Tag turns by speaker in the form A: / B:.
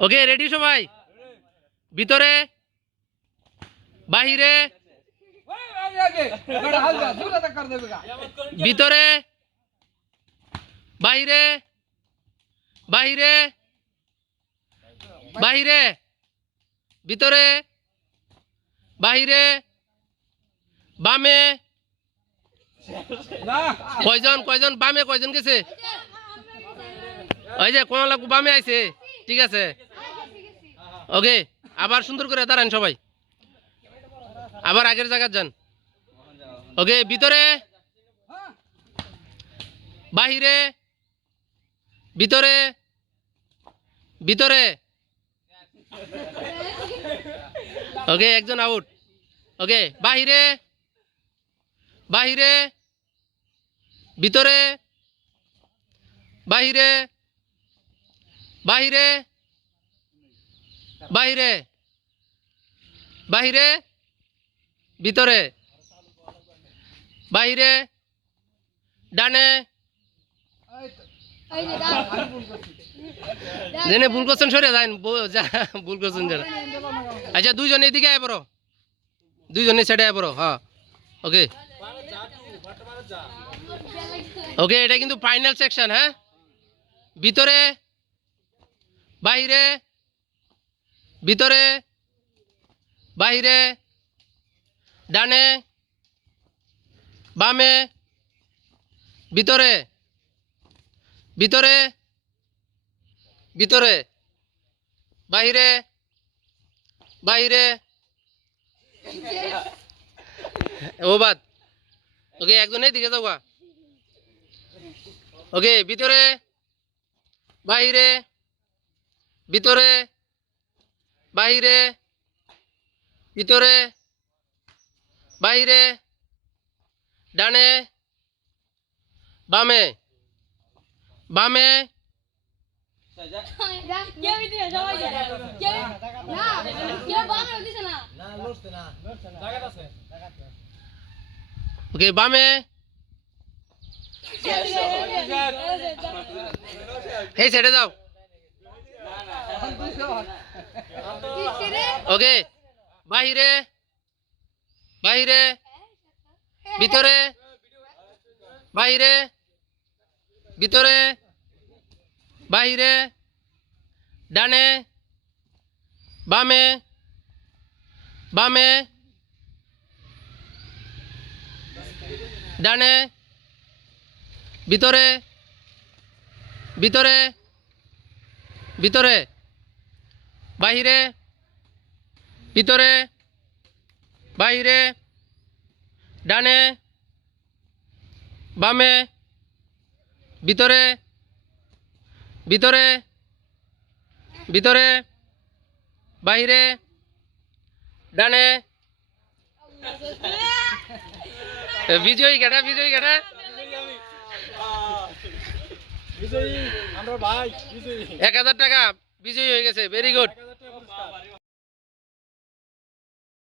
A: Okay ready সবাই? ভিতরে, বাহিরে। ভিতরে, বাহিরে বাহিরে বাহিরে। ভিতরে, বাহিরে, বামে। কয়জন কয়জন? বামে কয়জন গেছে? ওই যে কোন বামে আইছে, ঠিক আছে। ওকে, আবার সুন্দর করে দাঁড়ান সবাই। আবার আগের জায়গায় যান। ওকে, ভিতরে। বাহিরে। ভিতরে। ভিতরে। ওকে, একজন আউট ওকে, বাহিরে। বাহিরে। ভিতরে। বাহিরে। বাহিরে। বাহিরে। বাহিরে। ভিতরে। বাহিরে। ডানে। জেনে ভুল করছেন সরে যান ভুল করছেন যারা আচ্ছা দুইজন এদিকে আয় পড়ো। দুইজনে সাইডে আয় পড়ো হ্যাঁ। ওকে ওকে এটা কিন্তু ফাইনাল সেকশন হ্যাঁ? ভিতরে। বাহিরে। ভিতরে, বাহিরে, ডানে, বামে, ভিতরে ভিতরে ভিতরে, বাহিরে বাহিরে ও বাদ ওকে, একজন এই দিকে যাও গা। ওকে, ভিতরে, বাহিরে, ভিতরে বাহিরে ভিতরে বাহিরে ডানে বামে বামে। ওকে বামে। এই সাইডে যাও। ওকে বাহিরে বাহিরে ভিতরে বাহিরে ভিতরে বাহিরে ডানে বামে বামে ডানে ভিতরে ভিতরে ভিতরে। বাহিরে। ভিতরে। বাহিরে। ডানে। বামে। ভিতরে। ভিতরে। ভিতরে। বাহিরে। ডানে। বিজয়ী গেটা বিজয়ী
B: বিজয়ী
A: এক হাজার টাকা বিজয়ী হয়ে গেছে ভেরি গুড